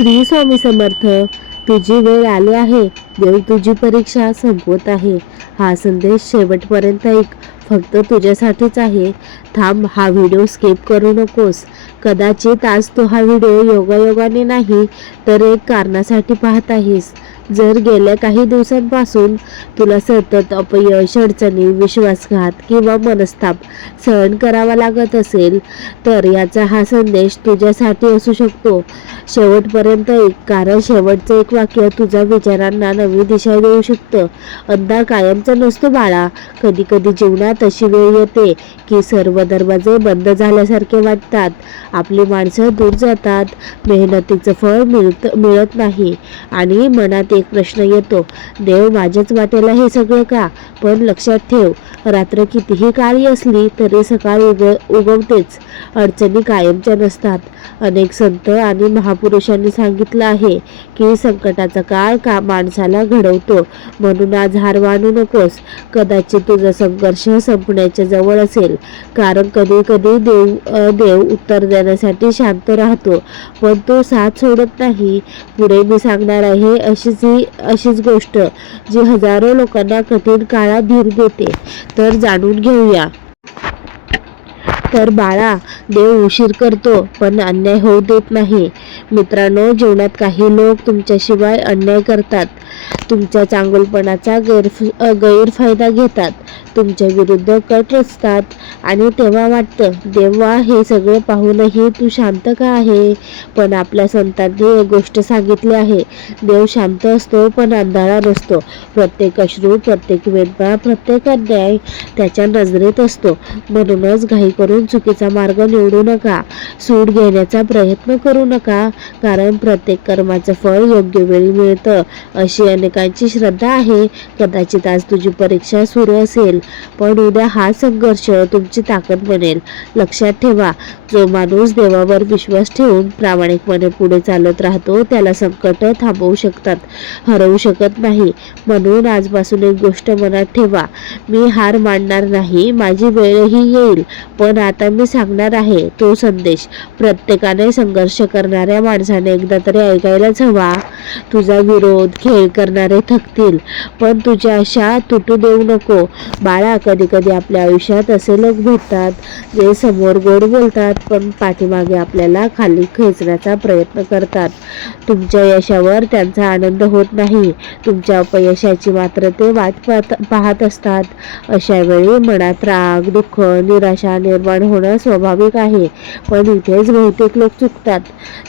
श्री स्वामी समर्थ. तुझी वेळ आली आहे. देव तुझी परीक्षा संपवत आहे. हा संदेश शेवटपर्यंत ऐक. फक्त तुझ्यासाठीच आहे. थांब, हा व्हिडिओ स्किप करू नकोस. कदाचित आज तू हा व्हिडिओ योगायोगाने नाही तर एक कारणासाठी पाहत आहेस. जर गेल्या काही दिवसांपासून तुला सतत अपयश, अडचणी, विश्वासघात किंवा मनस्ताप सहन करावा लागत असेल तर याचा हा संदेश तुझ्यासाठी असू शकतो. शेवटपर्यंत ऐक, कारण शेवटचं एक वाक्य तुझ्या विचारांना नवी दिशा देऊ शकतं. अंधार कायमचा नसतो बाळा. कधी कधी जीवनात अशी वेळ येते की सर्व दरवाजे बंद झाल्यासारखे वाटतात. आपली माणसं दूर जातात, मेहनतीचं फळ मिळत नाही आणि मनात एक प्रश्न येतो, देव माझ्याच वाटेला हे सगळं का? पण लक्षात ठेव, रात्र कितीही काळी असली तरी सकाळ उगवतेच. अडचणी कायमच्या नसतात. अनेक संत आणि महापुरुषांनी सांगितलं आहे की संकटाचा काळ माणसाला घडवतो. म्हणून आज हार मानू नकोस. कदाचित तुझा संघर्ष संपण्याच्या जवळ असेल, कारण कधी कधी देव उत्तर देण्यासाठी शांत राहतो, पण तो साथ सोडत नाही. पुढे मी सांगणार आहे अशीच गोष्ट जी हजारो लोकांना कठीण काळात धीर देते. तर जाणून घेऊया. तर बाळा, देव उशीर करतो पण अन्याय होऊ देत नाही. मित्रांनो, जीवनात काही लोक तुमच्याशिवाय अन्याय करतात, तुमच्या चांगुलपणाचा गैरफायदा घेतात, तुमच्या विरुद्ध कट रचतात आणि तेव्हा वाटतं, देवा हे सगळं पाहूनही तू शांत का आहे? पण आपल्या संतांनी एक गोष्ट सांगितली आहे, देव शांत असतो पण अंधारा नसतो. प्रत्येक अश्रू, प्रत्येक वेदना, प्रत्येक अन्याय त्याच्या नजरेत असतो. म्हणूनच घाई करून चुकीचा मार्ग निवडू नका. सूड घेण्याचा प्रयत्न करू नका, कारण प्रत्येक कर्माचं फळ योग्य वेळी मिळतं अशी अनेकांची श्रद्धा आहे. कदाचित आज तुझी परीक्षा सुरू असेल, पण उद्या हा संघर्ष तुमची ताकद बनेल. लक्षात ठेवा, जो माणूस देवावर विश्वास ठेवून प्रामाणिकपणे पुढे चालत राहतो त्याला संकट थांबवू शकतात, हरवू शकत नाही. म्हणून आजपासून एक गोष्ट मनात ठेवा, मी हार मानणार नाही. माझी वेळही येईल, पण आता मी सांगणार आहे तो संदेश प्रत्येकाने संघर्ष करणाऱ्या माणसाने एकदा तरी ऐकायलाच हवा. तुझा विरोध, खेळ करणारे थकतील, पण तुझ्या आशा तुटू देऊ नको. बाळा, कधी कधी आपल्या आयुष्यात असे लोक भेटतात जे समोर गोड बोलतात पण पाठीमागे आपल्याला खाली खेचण्याचा प्रयत्न करतात. तुमच्या यशावर त्यांचा आनंद होत नाही, तुमच्या अपयशाची मात्र ते वाट पाहत असतात. अशा वेळी मनात राग, दुःख, निराशा निर्माण होणं स्वाभाविक आहे. पण इथेच बहुतेक लोक चुकतात.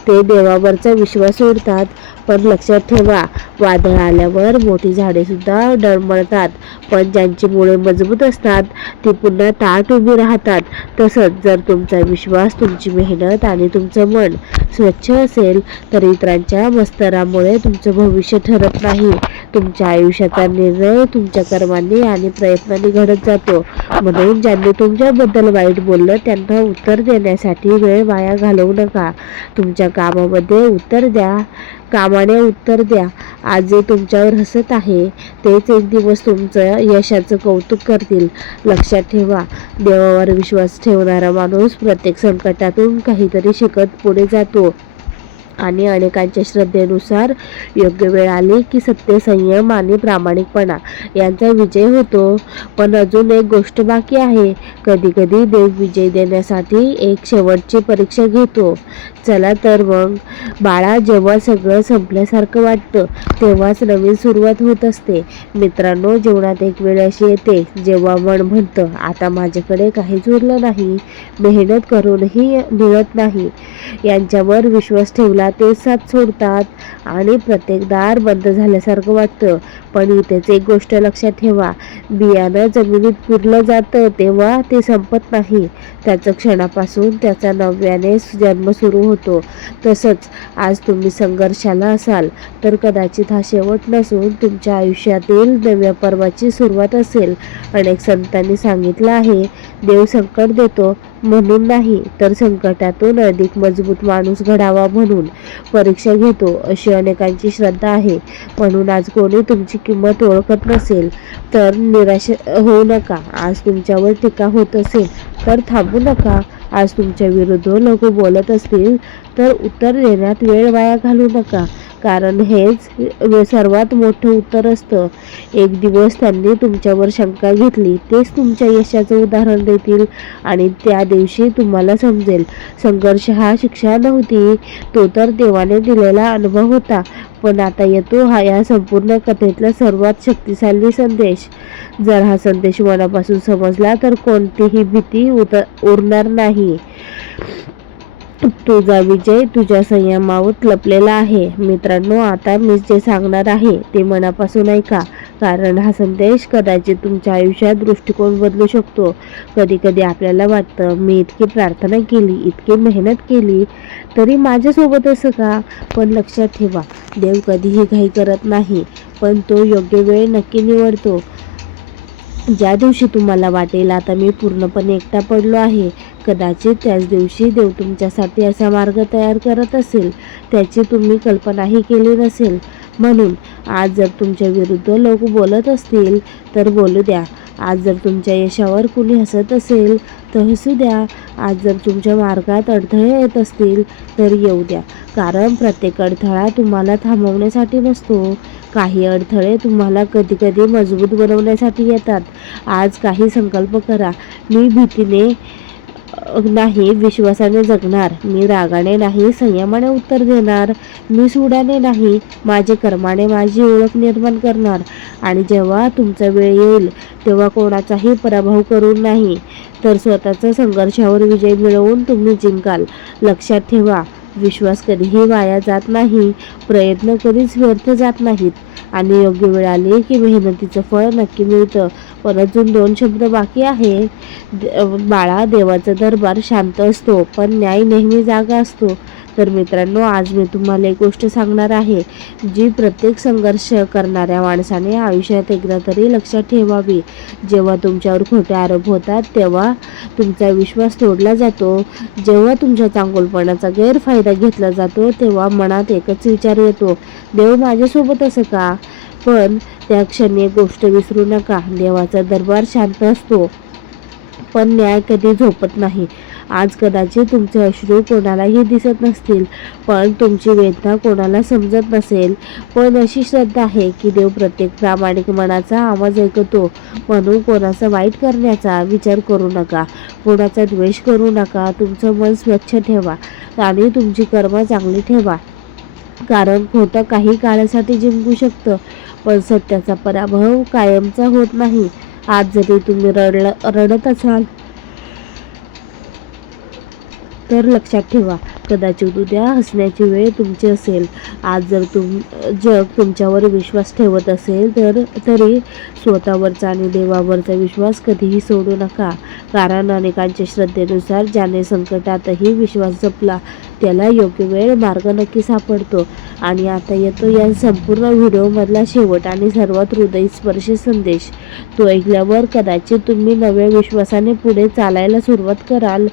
ते देवावरचा विश्वास सोडतात. पण लक्षात ठेवा, वादळ आल्यावर मोठी झाडे सुद्धा डळमळतात, पण ज्यांची मुळे मजबूत असतात ती पुन्हा ताठ उभी राहतात. तसंच जर तुमचा विश्वास, तुमची मेहनत आणि तुमचं मन स्वच्छ असेल तर इतरांच्या मस्तरामुळे तुमचं भविष्य ठरत नाही. तुमच्या आयुष्याचा निर्णय तुमच्या कर्मांनी आणि प्रयत्नांनी घडत जातो. म्हणून ज्यांनी तुमच्याबद्दल वाईट बोललं त्यांना उत्तर देण्यासाठी वेळ वाया घालवू नका. तुमच्या कामाने उत्तर द्या. आज जे तुमच्यावर हसत आहे तेच एक दिवस तुमचं यशाचं कौतुक करतील. लक्षात ठेवा, देवावर विश्वास ठेवणारा माणूस प्रत्येक संकटातून काहीतरी शिकत पुढे जातो आणि अनेकांच्या श्रद्धेनुसार योग्य वेळ आली की सत्य, संयम आणि प्रामाणिकपणा यांचा विजय होतो. पण अजून एक गोष्ट बाकी आहे. कधी कधी देव विजय देण्यासाठी एक शेवटची परीक्षा घेतो. चला तर मग बाळा, जेव्हा सगळं संपल्यासारखं वाटतं तेव्हाच नवीन सुरुवात होत असते. मित्रांनो, जीवनात एक वेळ अशी येते जेव्हा मन म्हणतं, आता माझ्याकडे काहीच उरलं नाही, मेहनत करूनही मिळत नाही. यांच्यावर विश्वास ठेवला ते साथ सोडतात आणि प्रत्येक दार बंद झाल्यासारखं वाटतं. पण इथेच एक गोष्ट लक्षात ठेवा, बियाणं जमिनीत पुरलं जातं तेव्हा ते संपत नाही. त्याचं क्षणापासून त्याचा नव्याने जन्म सुरू होतो. तसंच आज तुम्ही संघर्षाला असाल तर कदाचित हा शेवट नसून तुमच्या आयुष्यातील नव्या पर्वाची सुरुवात असेल. अनेक संतांनी सांगितलं आहे, देव संकट देतो म्हणून नाही, तर संकटातून अधिक मजबूत माणूस घडावा म्हणून परीक्षा घेतो, अशी अनेकांची श्रद्धा आहे. म्हणून आज कोणी तुमची किंमत ओळखत नसेल तर निराश होऊ नका. आज तुमच्यावर टीका होत असेल तर थांबू नका. आज तुमच्या विरुद्ध लोक बोलत असतील तर उत्तर देण्यात वेळ वाया घालवू नका, कारण हेच सर्वात मोठं उत्तर असतं. एक दिवस त्यांनी तुमच्यावर शंका घेतली, तेच तुमच्या यशाचं उदाहरण देतील आणि त्या दिवशी तुम्हाला समजेल, संघर्ष हा शिक्षा नव्हती, तो तर देवाने दिलेला अनुभव होता. पण आता येतो या संपूर्ण कथेतला सर्वात शक्तिशाली संदेश. जर हा संदेश मनापासून समजला तर कोणतीही भीती उरणार नाही. तुझा विजय तुझ्या संयमावर लपलेला आहे. मित्रांनो, आता मी जे सांगणार आहे ते मनापासून ऐका, कारण हा संदेश कदाचित तुमच्या आयुष्यात दृष्टिकोन बदलू शकतो. कधी कधी आपल्याला वाटतं, मी इतकी प्रार्थना केली, इतकी मेहनत केली, तरी माझ्यासोबत असं का? पण लक्षात ठेवा, देव कधीही घाई करत नाही, पण तो योग्य वेळ नक्की निवडतो. ज्या दिवशी तुम्हाला वाटेल आता मी पूर्णपणे एकटा पडलो आहे, कदाचित त्याच दिवशी देव तुमच्यासाठी असा मार्ग तयार करत असेल, त्याची तुम्ही कल्पनाही केली नसेल. म्हणून आज जर तुमच्या विरुद्ध लोक बोलत असतील तर बोलू द्या. आज जर तुमच्या यशावर कुणी हसत असेल तर हसू द्या. आज जर तुमच्या मार्गात अडथळे येत असतील तर येऊ द्या, कारण प्रत्येक अडथळा तुम्हाला थांबवण्यासाठी नसतो. काही अडथळे तुम्हाला कधी कधी मजबूत बनवण्यासाठी येतात. आज काही संकल्प करा, मी भीतीने नाही विश्वासाने जगणार, मी रागाने नाही संयमाने उत्तर देणार, मी सुडाने नाही माझे कर्माने माझी ओळख निर्माण करणार. आणि जेव्हा तुमचा वेळ येईल तेव्हा कोणाचाही पराभव करून नाही, तर स्वतःच्या संघर्षावर विजय मिळवून तुम्ही जिंकाल. लक्षात ठेवा, विश्वास कधीही वाया जात नाही, प्रयत्न कधीच व्यर्थ जात नाहीत आणि योग्य वेळ आली की मेहनतीचं फळ नक्की मिळतं. पण अजून 2 शब्द बाकी आहे. बाळा, देवाचा दरबार शांत असतो, पण न्याय नेहमी जागा असतो. तर मित्रांनो, आज मी तुम्हाला एक गोष्ट सांगणार आहे, जी प्रत्येक संघर्ष करणाऱ्या माणसाने आयुष्यात एकदा तरी लक्षात ठेवावी. जेव्हा तुमच्यावर खोटे आरोप होतात तेव्हा तुमचा विश्वास तोडला जातो. जेव्हा तुमच्या चांगुलपणाचा गैरफायदा घेतला जातो तेव्हा मनात एकच विचार येतो, देव माझ्यासोबत असं का? पण त्या क्षणी एक गोष्ट विसरू नका, देवाचा दरबार शांत असतो, पण न्याय कधी झोपत नाही. आज कदाचित तुमचे अश्रू कोणालाही दिसत नसतील, पण तुमची वेदना कोणाला समजत नसेल, पण अशी श्रद्धा आहे की देव प्रत्येक प्रामाणिक मनाचा आवाज ऐकतो. म्हणून कोणाचा वाईट करण्याचा विचार करू नका, कोणाचा द्वेष करू नका. तुमचं मन स्वच्छ ठेवा आणि तुमची कर्म चांगली ठेवा, कारण खोटं काही काळासाठी जिंकू शकतं, पण सत्याचा पराभव कायमचा होत नाही. आज जरी तुम्ही रडत असाल तर लक्षात ठेवा, कदाचित उद्या हसण्याची वेळ तुमची असेल. आज जर जग तुमच्यावर विश्वास ठेवत असेल तरी स्वतःवरचा आणि देवावरचा विश्वास कधीही सोडू नका, कारण अनेकांच्या श्रद्धेनुसार ज्याने संकटातही विश्वास जपला त्याला योग्य वेळ मार्ग नक्की सापडतो. आणि आता येतो या संपूर्ण व्हिडिओमधला शेवट आणि सर्वात हृदयस्पर्शी संदेश. तो ऐकल्यावर कदाचित तुम्ही नव्या विश्वासाने पुढे चालायला सुरुवात कराल.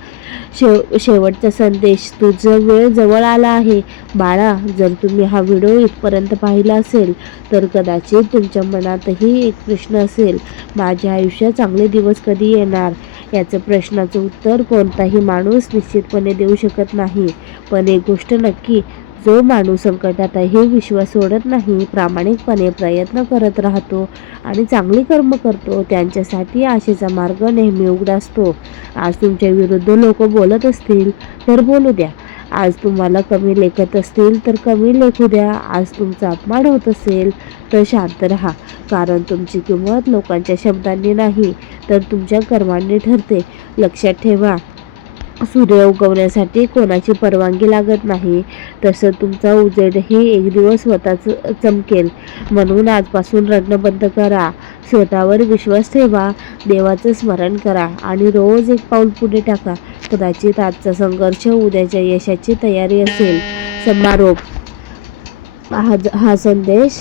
शेवटचा संदेश, तुझं वेळ जवळ आला आहे. बाळा, जर तुम्ही हा व्हिडिओ इथपर्यंत पाहिला असेल तर कदाचित तुमच्या मनातही एक प्रश्न असेल, माझ्या आयुष्यात चांगले दिवस कधी येणार? याचं प्रश्नाचं उत्तर कोणताही माणूस निश्चितपणे देऊ शकत नाही. पण एक गोष्ट नक्की, जो माणूस संकटातही विश्वास सोडत नाही, प्रामाणिकपणे प्रयत्न करत राहतो आणि चांगली कर्म करतो, त्यांच्यासाठी आशेचा मार्ग नेहमी उघडा असतो. आज तुमच्या विरुद्ध लोक बोलत असतील तर बोलू द्या. आज तुम्हाला कमी लेखत असतील तर कमी लेखू द्या. आज तुमचा अपमान होत असेल तर शांत राहा, कारण तुमची किंमत लोकांच्या शब्दांनी नाही तर तुमच्या कर्मांनी ठरते. लक्षात ठेवा, सूर्य उगवण्यासाठी कोणाची परवानगी लागत नाही, तसं तुमचा उजेडही एक दिवस स्वतःच चमकेल. म्हणून आजपासून रडणं बंद करा, स्वतःवर विश्वास ठेवा, देवाचं स्मरण करा आणि रोज एक पाऊल पुढे टाका. कदाचित आजचा संघर्ष उद्याच्या यशाची तयारी असेल. समारोप. हा संदेश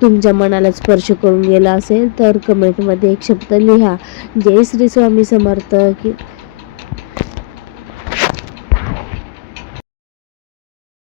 तुमच्या मनाला स्पर्श करून गेला असेल तर कमेंटमध्ये एक शब्द लिहा, जय श्री स्वामी समर्थ.